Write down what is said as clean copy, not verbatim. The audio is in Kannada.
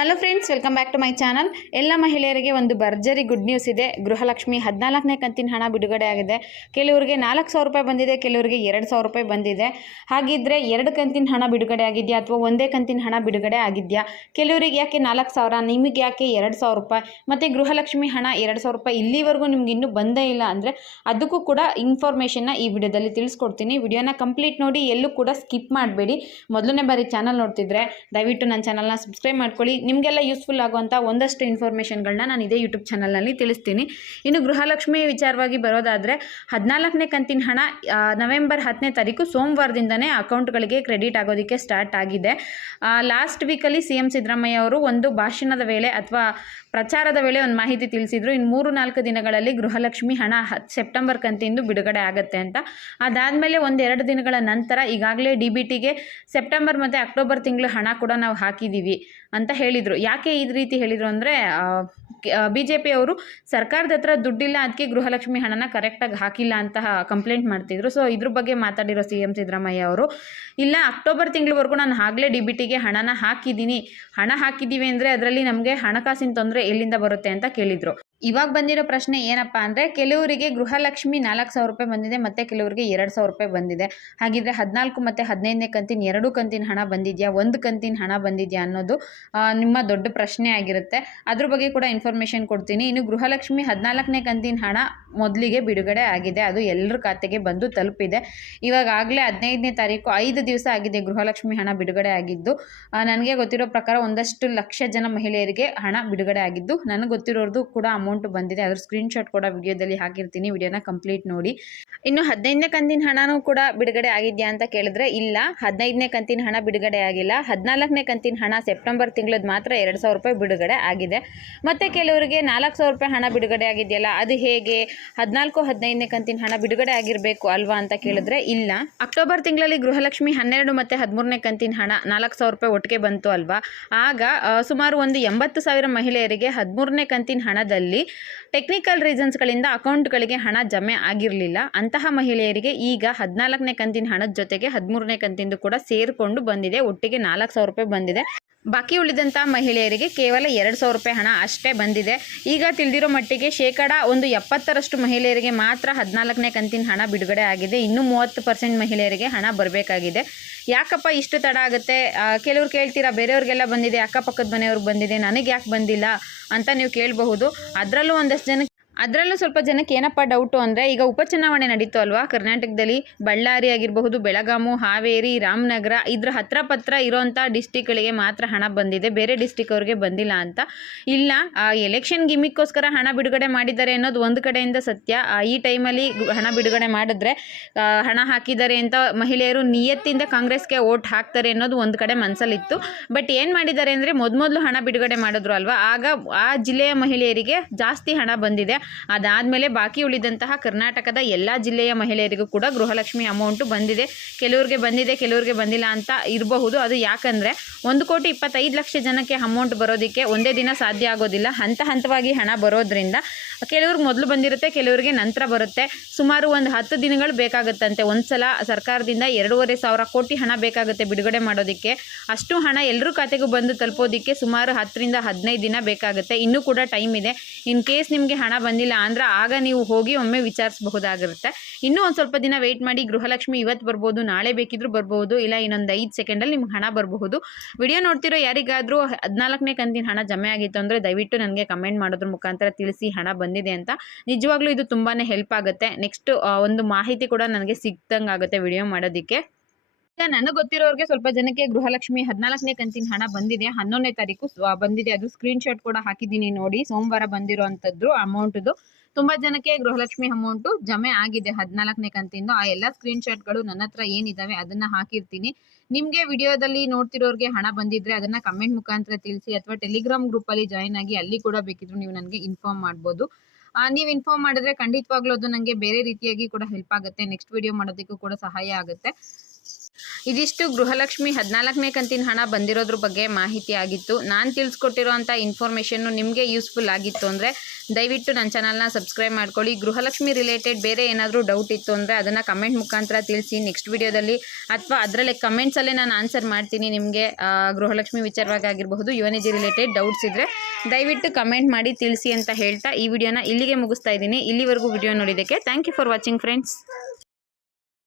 Hello friends, welcome back to my channel. ಎಲ್ಲ ಮಹಿಳೆಯರಿಗೆ ಒಂದು ಭರ್ಜರಿ ಗುಡ್ ನ್ಯೂಸ್ ಇದೆ. ಗೃಹಲಕ್ಷ್ಮಿ 14ನೇ ಕಂತಿನ ಹಣ ಬಿಡುಗಡೆ ಆಗಿದೆ. ಕೆಲವರಿಗೆ 4,000 ರೂಪಾಯಿ ಬಂದಿದೆ, ಕೆಲವರಿಗೆ 2,000 ರೂಪಾಯಿ ಬಂದಿದೆ. ಹಾಗಿದ್ರೆ 2 ಕಂತಿನ ಹಣ ಬಿಡುಗಡೆ ಆಗಿದೆಯಾ ಅಥವಾ ಒಂದೇ ಕಂತಿನ ಹಣ ಬಿಡುಗಡೆ ಆಗಿದೆಯಾ? ಕೆಲವರಿಗೆ ಯಾಕೆ 4,000, ನಿಮಗೆ ಯಾಕೆ 2,000 ರೂಪಾಯಿ? ಮತ್ತು ಗೃಹಲಕ್ಷ್ಮಿ ಹಣ 2,000 ರೂಪಾಯಿ ಇಲ್ಲಿವರೆಗೂ ನಿಮ್ಗೆ ಇನ್ನೂ ಬಂದೇ ಇಲ್ಲ ಅಂದರೆ ಅದಕ್ಕೂ ಕೂಡ ಇನ್ಫಾರ್ಮೇಷನ್ನ ಈ ವಿಡಿಯೋದಲ್ಲಿ ತಿಳಿಸ್ಕೊಡ್ತೀನಿ. ವಿಡಿಯೋನ ಕಂಪ್ಲೀಟ್ ನೋಡಿ, ಎಲ್ಲೂ ಕೂಡ ಸ್ಕಿಪ್ ಮಾಡಬೇಡಿ. ಮೊದಲನೇ ಬಾರಿ ಚಾನಲ್ ನೋಡ್ತಿದ್ರೆ ದಯವಿಟ್ಟು ನನ್ನ ಚಾನಲ್ನ ಸಬ್ಸ್ಕ್ರೈಬ್ ಮಾಡ್ಕೊಳ್ಳಿ. ನಿಮಗೆಲ್ಲ ಯೂಸ್ಫುಲ್ ಆಗುವಂಥ ಒಂದಷ್ಟು ಇನ್ಫಾರ್ಮೇಷನ್ಗಳನ್ನ ನಾನು ಇದೇ ಯೂಟ್ಯೂಬ್ ಚಾನಲ್ನಲ್ಲಿ ತಿಳಿಸ್ತೀನಿ. ಇನ್ನು ಗೃಹಲಕ್ಷ್ಮಿ ವಿಚಾರವಾಗಿ ಬರೋದಾದರೆ 14ನೇ ಕಂತಿನ ಹಣ ನವೆಂಬರ್ 10ನೇ ತಾರೀಕು ಸೋಮವಾರದಿಂದನೇ ಅಕೌಂಟ್ಗಳಿಗೆ ಕ್ರೆಡಿಟ್ ಆಗೋದಕ್ಕೆ ಸ್ಟಾರ್ಟ್ ಆಗಿದೆ. ಲಾಸ್ಟ್ ವೀಕಲ್ಲಿ CM ಸಿದ್ದರಾಮಯ್ಯ ಅವರು ಒಂದು ಭಾಷಣದ ವೇಳೆ ಅಥವಾ ಪ್ರಚಾರದ ವೇಳೆ ಒಂದು ಮಾಹಿತಿ ತಿಳಿಸಿದ್ರು. ಇನ್ನು 3-4 ದಿನಗಳಲ್ಲಿ ಗೃಹಲಕ್ಷ್ಮಿ ಹಣ ಸೆಪ್ಟೆಂಬರ್ ಕಂತಿಂದು ಬಿಡುಗಡೆ ಆಗುತ್ತೆ ಅಂತ. ಅದಾದಮೇಲೆ 1-2 ದಿನಗಳ ನಂತರ ಈಗಾಗಲೇ DBTಗೆ ಸೆಪ್ಟೆಂಬರ್ ಮತ್ತು ಅಕ್ಟೋಬರ್ ತಿಂಗಳು ಹಣ ಕೂಡ ನಾವು ಹಾಕಿದ್ದೀವಿ ಅಂತ ಹೇಳಿದರು. ಯಾಕೆ ಈ ರೀತಿ ಹೇಳಿದರು ಅಂದರೆ BJP ಅವರು ಸರ್ಕಾರದ ಹತ್ರ ದುಡ್ಡಿಲ್ಲ, ಅದಕ್ಕೆ ಗೃಹಲಕ್ಷ್ಮಿ ಹಣನ ಕರೆಕ್ಟಾಗಿ ಹಾಕಿಲ್ಲ ಅಂತ ಕಂಪ್ಲೇಂಟ್ ಮಾಡ್ತಿದ್ರು. ಸೊ ಇದ್ರ ಬಗ್ಗೆ ಮಾತಾಡಿರೋ CM ಸಿದ್ದರಾಮಯ್ಯ ಅವರು, ಇಲ್ಲ ಅಕ್ಟೋಬರ್ ತಿಂಗಳವರೆಗೂ ನಾನು ಆಗಲೇ DBTಗೆ ಹಣನ ಹಾಕಿದ್ದೀವಿ ಅಂದರೆ ಅದರಲ್ಲಿ ನಮಗೆ ಹಣಕಾಸಿನ ತೊಂದರೆ ಎಲ್ಲಿಂದ ಬರುತ್ತೆ ಅಂತ ಕೇಳಿದರು. ಇವಾಗ ಬಂದಿರೋ ಪ್ರಶ್ನೆ ಏನಪ್ಪ ಅಂದರೆ, ಕೆಲವರಿಗೆ ಗೃಹಲಕ್ಷ್ಮಿ 4,000 ರೂಪಾಯಿ ಬಂದಿದೆ ಮತ್ತು ಕೆಲವರಿಗೆ 2,000 ರೂಪಾಯಿ ಬಂದಿದೆ. ಹಾಗಿದ್ರೆ 14 ಮತ್ತು 15ನೇ ಕಂತಿನ 2 ಕಂತಿನ ಹಣ ಬಂದಿದೆಯಾ, ಒಂದು ಕಂತಿನ ಹಣ ಬಂದಿದೆಯಾ ಅನ್ನೋದು ನಿಮ್ಮ ದೊಡ್ಡ ಪ್ರಶ್ನೆ ಆಗಿರುತ್ತೆ. ಅದ್ರ ಬಗ್ಗೆ ಕೂಡ ಇನ್ಫಾರ್ಮೇಷನ್ ಕೊಡ್ತೀನಿ. ಇನ್ನು ಗೃಹಲಕ್ಷ್ಮಿ 14ನೇ ಕಂತಿನ ಹಣ ಮೊದಲಿಗೆ ಬಿಡುಗಡೆ ಆಗಿದೆ, ಅದು ಎಲ್ಲರ ಖಾತೆಗೆ ಬಂದು ತಲುಪಿದೆ. ಇವಾಗಲೇ 15ನೇ ತಾರೀಕು 5 ದಿವಸ ಆಗಿದೆ ಗೃಹಲಕ್ಷ್ಮಿ ಹಣ ಬಿಡುಗಡೆ ಆಗಿದ್ದು. ನನಗೆ ಗೊತ್ತಿರೋ ಪ್ರಕಾರ ಒಂದಷ್ಟು ಲಕ್ಷ ಜನ ಮಹಿಳೆಯರಿಗೆ ಹಣ ಬಿಡುಗಡೆ ಆಗಿದ್ದು, ನನಗೆ ಗೊತ್ತಿರೋದು ಕೂಡ ಅಮೌಂಟ್ ಬಂದಿದೆ. ಅದ್ರ ಸ್ಕ್ರೀನ್ಶಾಟ್ ಕೂಡ ವಿಡಿಯೋದಲ್ಲಿ ಹಾಕಿರ್ತೀನಿ, ವಿಡಿಯೋನ ಕಂಪ್ಲೀಟ್ ನೋಡಿ. ಇನ್ನು 15ನೇ ಕಂತಿನ ಹಣನೂ ಕೂಡ ಬಿಡುಗಡೆ ಆಗಿದೆಯಾ ಅಂತ ಕೇಳಿದ್ರೆ ಇಲ್ಲ, 15ನೇ ಕಂತಿನ ಹಣ ಬಿಡುಗಡೆ ಆಗಿಲ್ಲ. 14ನೇ ಕಂತಿನ ಹಣ ಸೆಪ್ಟೆಂಬರ್ ತಿಂಗಳದ್ದು ಮಾತ್ರ 2,000 ರೂಪಾಯಿ ಬಿಡುಗಡೆ ಆಗಿದೆ. ಮತ್ತು ಕೆಲವರಿಗೆ 4,000 ರೂಪಾಯಿ ಹಣ ಬಿಡುಗಡೆ ಆಗಿದೆಯಲ್ಲ, ಅದು ಹೇಗೆ? 14-15ನೇ ಕಂತಿನ ಹಣ ಬಿಡುಗಡೆ ಆಗಿರಬೇಕು ಅಲ್ವಾ ಅಂತ ಕೇಳಿದ್ರೆ ಇಲ್ಲ. ಅಕ್ಟೋಬರ್ ತಿಂಗಳಲ್ಲಿ ಗೃಹಲಕ್ಷ್ಮಿ 12 ಮತ್ತು 13ನೇ ಕಂತಿನ ಹಣ 4,000 ರೂಪಾಯಿ ಒಟ್ಟಿಗೆ ಬಂತು ಅಲ್ವಾ? ಆಗ ಸುಮಾರು ಒಂದು 80,000 ಮಹಿಳೆಯರಿಗೆ 13ನೇ ಕಂತಿನ ಹಣದಲ್ಲಿ ಟೆಕ್ನಿಕಲ್ ರೀಸನ್ಸ್ಗಳಿಂದ ಅಕೌಂಟ್ಗಳಿಗೆ ಹಣ ಜಮೆ ಆಗಿರಲಿಲ್ಲ. ಅಂತಹ ಮಹಿಳೆಯರಿಗೆ ಈಗ 14ನೇ ಕಂತಿನ ಹಣದ ಜೊತೆಗೆ 13ನೇ ಕಂತಿಂದು ಕೂಡ ಸೇರಿಕೊಂಡು ಬಂದಿದೆ. ಒಟ್ಟಿಗೆ 4,000 ರೂಪಾಯಿ ಬಂದಿದೆ. ಬಾಕಿ ಉಳಿದಂಥ ಮಹಿಳೆಯರಿಗೆ ಕೇವಲ 2,000 ರೂಪಾಯಿ ಹಣ ಅಷ್ಟೇ ಬಂದಿದೆ. ಈಗ ತಿಳಿದಿರೋ ಮಟ್ಟಿಗೆ ಒಂದು 70% ಮಹಿಳೆಯರಿಗೆ ಮಾತ್ರ 14ನೇ ಕಂತಿನ ಹಣ ಬಿಡುಗಡೆ ಆಗಿದೆ. ಇನ್ನೂ 30% ಮಹಿಳೆಯರಿಗೆ ಹಣ ಬರಬೇಕಾಗಿದೆ. ಯಾಕಪ್ಪ ಇಷ್ಟು ತಡ ಆಗುತ್ತೆ? ಕೆಲವ್ರು ಕೇಳ್ತೀರಾ, ಬೇರೆಯವ್ರಿಗೆಲ್ಲ ಬಂದಿದೆ, ಅಕ್ಕಪಕ್ಕದ ಮನೆಯವ್ರಿಗೆ ಬಂದಿದೆ, ನನಗೆ ಯಾಕೆ ಬಂದಿಲ್ಲ ಅಂತ ನೀವು ಕೇಳಬಹುದು. ಅದರಲ್ಲೂ ಸ್ವಲ್ಪ ಜನಕ್ಕೆ ಏನಪ್ಪ ಡೌಟು ಅಂದರೆ, ಈಗ ಉಪಚುನಾವಣೆ ನಡೀತು ಅಲ್ವಾ ಕರ್ನಾಟಕದಲ್ಲಿ. ಬಳ್ಳಾರಿ ಆಗಿರಬಹುದು, ಬೆಳಗಾಮು, ಹಾವೇರಿ, ರಾಮನಗರ ಇದ್ರ ಹತ್ರ ಇರೋಂಥ ಡಿಸ್ಟಿಕ್ಗಳಿಗೆ ಮಾತ್ರ ಹಣ ಬಂದಿದೆ, ಬೇರೆ ಡಿಸ್ಟಿಕ್ ಅವ್ರಿಗೆ ಬಂದಿಲ್ಲ ಅಂತ. ಇಲ್ಲ, ಎಲೆಕ್ಷನ್ ಗಿಮಿಕ್ಕೋಸ್ಕರ ಹಣ ಬಿಡುಗಡೆ ಮಾಡಿದ್ದಾರೆ ಅನ್ನೋದು ಒಂದು ಕಡೆಯಿಂದ ಸತ್ಯ. ಈ ಟೈಮಲ್ಲಿ ಹಣ ಬಿಡುಗಡೆ ಮಾಡಿದ್ರೆ ಹಣ ಹಾಕಿದ್ದಾರೆ ಅಂತ ಮಹಿಳೆಯರು ನಿಯತ್ತಿಂದ ಕಾಂಗ್ರೆಸ್ಗೆ ವೋಟ್ ಹಾಕ್ತಾರೆ ಅನ್ನೋದು ಒಂದು ಕಡೆ ಮನಸ್ಸಲ್ಲಿತ್ತು. ಬಟ್ ಏನು ಮಾಡಿದ್ದಾರೆ ಅಂದರೆ, ಮೊದಲು ಹಣ ಬಿಡುಗಡೆ ಮಾಡಿದ್ರು ಅಲ್ವಾ, ಆಗ ಆ ಜಿಲ್ಲೆಯ ಮಹಿಳೆಯರಿಗೆ ಜಾಸ್ತಿ ಹಣ ಬಂದಿದೆ. ಅದಾದಮೇಲೆ ಬಾಕಿ ಉಳಿದಂತಹ ಕರ್ನಾಟಕದ ಎಲ್ಲ ಜಿಲ್ಲೆಯ ಮಹಿಳೆಯರಿಗೂ ಕೂಡ ಗೃಹಲಕ್ಷ್ಮಿ ಅಮೌಂಟು ಬಂದಿದೆ. ಕೆಲವ್ರಿಗೆ ಬಂದಿದೆ, ಕೆಲವ್ರಿಗೆ ಬಂದಿಲ್ಲ ಅಂತ ಇರಬಹುದು. ಅದು ಯಾಕಂದರೆ 1,25,00,000 ಜನಕ್ಕೆ ಅಮೌಂಟ್ ಬರೋದಕ್ಕೆ ಒಂದೇ ದಿನ ಸಾಧ್ಯ ಆಗೋದಿಲ್ಲ. ಹಂತವಾಗಿ ಹಣ ಬರೋದ್ರಿಂದ ಕೆಲವ್ರಿಗೆ ಮೊದಲು ಬಂದಿರುತ್ತೆ, ಕೆಲವರಿಗೆ ನಂತರ ಬರುತ್ತೆ. ಸುಮಾರು ಒಂದು 10 ದಿನಗಳು ಬೇಕಾಗುತ್ತಂತೆ. ಒಂದು ಸಲ ಸರ್ಕಾರದಿಂದ 2,500 ಕೋಟಿ ಹಣ ಬೇಕಾಗುತ್ತೆ ಬಿಡುಗಡೆ ಮಾಡೋದಕ್ಕೆ. ಅಷ್ಟು ಹಣ ಎಲ್ಲರೂ ಖಾತೆಗೂ ಬಂದು ತಲುಪೋದಕ್ಕೆ ಸುಮಾರು 10ರಿಂದ 15 ದಿನ ಬೇಕಾಗುತ್ತೆ. ಇನ್ನೂ ಕೂಡ ಟೈಮ್ ಇದೆ. ಇನ್ ಕೇಸ್ ನಿಮಗೆ ಹಣ ಬಂದಿಲ್ಲ ಅಂದರೆ ಆಗ ನೀವು ಹೋಗಿ ಒಮ್ಮೆ ವಿಚಾರಿಸಬಹುದಾಗಿರುತ್ತೆ. ಇನ್ನೂ ಒಂದು ಸ್ವಲ್ಪ ದಿನ ವೆಯ್ಟ್ ಮಾಡಿ. ಗೃಹಲಕ್ಷ್ಮಿ ಇವತ್ತು ಬರ್ಬೋದು, ನಾಳೆ ಬೇಕಿದ್ರೂ ಬರ್ಬೋದು, ಇಲ್ಲ ಇನ್ನೊಂದು 5 ಸೆಕೆಂಡಲ್ಲಿ ನಿಮ್ಗೆ ಹಣ ಬರಬಹುದು. ವಿಡಿಯೋ ನೋಡ್ತಿರೋ ಯಾರಿಗಾದರೂ 14ನೇ ಕಂತಿನ ಹಣ ಜಮೆ ಆಗಿತ್ತು ಅಂದರೆ ದಯವಿಟ್ಟು ನನಗೆ ಕಮೆಂಟ್ ಮಾಡೋದ್ರ ಮುಖಾಂತರ ತಿಳಿಸಿ ಹಣ ಬಂದಿದೆ ಅಂತ. ನಿಜವಾಗ್ಲೂ ಇದು ತುಂಬಾ ಹೆಲ್ಪ್ ಆಗುತ್ತೆ. ನೆಕ್ಸ್ಟ್ ಒಂದು ಮಾಹಿತಿ ಕೂಡ ನನಗೆ ಸಿಗ್ದಂಗೆ ಆಗುತ್ತೆ ವಿಡಿಯೋ ಮಾಡೋದಕ್ಕೆ. ಈಗ ನನಗೆ ಗೊತ್ತಿರೋರಿಗೆ ಸ್ವಲ್ಪ ಜನಕ್ಕೆ ಗೃಹಲಕ್ಷ್ಮಿ 14ನೇ ಕಂತಿನ ಹಣ ಬಂದಿದೆ. 11ನೇ ತಾರೀಕು ಬಂದಿದೆ. ಅದು ಸ್ಕ್ರೀನ್ಶಾಟ್ ಕೂಡ ಹಾಕಿದ್ದೀನಿ ನೋಡಿ. ಸೋಮವಾರ ಬಂದಿರೋವಂಥದ್ದು ಅಮೌಂಟ್ದು. ತುಂಬ ಜನಕ್ಕೆ ಗೃಹಲಕ್ಷ್ಮಿ ಅಮೌಂಟು ಜಮೆ ಆಗಿದೆ 14ನೇ ಕಂತಿಂದು. ಆ ಎಲ್ಲ ಸ್ಕ್ರೀನ್ಶಾಟ್ಗಳು ನನ್ನ ಹತ್ರ ಏನಿದ್ದಾವೆ ಅದನ್ನು ಹಾಕಿರ್ತೀನಿ. ನಿಮಗೆ ವಿಡಿಯೋದಲ್ಲಿ ನೋಡ್ತಿರೋರಿಗೆ ಹಣ ಬಂದಿದ್ರೆ ಅದನ್ನು ಕಮೆಂಟ್ ಮುಖಾಂತರ ತಿಳಿಸಿ, ಅಥವಾ ಟೆಲಿಗ್ರಾಮ್ ಗ್ರೂಪಲ್ಲಿ ಜಾಯ್ನ್ ಆಗಿ ಅಲ್ಲಿ ಕೂಡ ಬೇಕಿದ್ರು ನೀವು ನನಗೆ ಇನ್ಫಾರ್ಮ್ ಮಾಡ್ಬೋದು. ನೀವು ಇನ್ಫಾರ್ಮ್ ಮಾಡಿದ್ರೆ ಖಂಡಿತವಾಗ್ಲೂ ಅದು ನನಗೆ ಬೇರೆ ರೀತಿಯಾಗಿ ಕೂಡ ಹೆಲ್ಪ್ ಆಗುತ್ತೆ. ನೆಕ್ಸ್ಟ್ ವಿಡಿಯೋ ಮಾಡೋದಕ್ಕೂ ಕೂಡ ಸಹಾಯ ಆಗುತ್ತೆ. ಇದಿಷ್ಟು ಗೃಹಲಕ್ಷ್ಮಿ 14ನೇ ಕಂತಿನ ಹಣ ಬಂದಿರೋದ್ರ ಬಗ್ಗೆ ಮಾಹಿತಿ ಆಗಿತ್ತು. ನಾನು ತಿಳಿಸ್ಕೊಟ್ಟಿರೋಂಥ ಇನ್ಫಾರ್ಮೇಷನ್ನು ನಿಮಗೆ ಯೂಸ್ಫುಲ್ ಆಗಿತ್ತು ಅಂದರೆ ದಯವಿಟ್ಟು ನನ್ನ ಚಾನಲ್ನ ಸಬ್ಸ್ಕ್ರೈಬ್ ಮಾಡ್ಕೊಳ್ಳಿ. ಗೃಹಲಕ್ಷ್ಮಿ ರಿಲೇಟೆಡ್ ಬೇರೆ ಏನಾದರೂ ಡೌಟ್ ಇತ್ತು ಅಂದರೆ ಅದನ್ನು ಕಮೆಂಟ್ ಮುಖಾಂತರ ತಿಳಿಸಿ. ನೆಕ್ಸ್ಟ್ ವಿಡಿಯೋದಲ್ಲಿ ಅಥವಾ ಅದರಲ್ಲೇ ಕಮೆಂಟ್ಸಲ್ಲೇ ನಾನು ಆನ್ಸರ್ ಮಾಡ್ತೀನಿ. ನಿಮಗೆ ಗೃಹಲಕ್ಷ್ಮಿ ವಿಚಾರವಾಗಿ ಆಗಿರಬಹುದು, ಯುವನಿಧಿ ರಿಲೇಟೆಡ್ ಡೌಟ್ಸ್ ಇದ್ದರೆ ದಯವಿಟ್ಟು ಕಮೆಂಟ್ ಮಾಡಿ ತಿಳಿಸಿ ಅಂತ ಹೇಳ್ತಾ ಈ ವಿಡಿಯೋನ ಇಲ್ಲಿಗೆ ಮುಗಿಸ್ತಾ ಇದ್ದೀನಿ. ಇಲ್ಲಿವರೆಗೂ ವಿಡಿಯೋ ನೋಡಿದ್ದಕ್ಕೆ thank you for watching friends.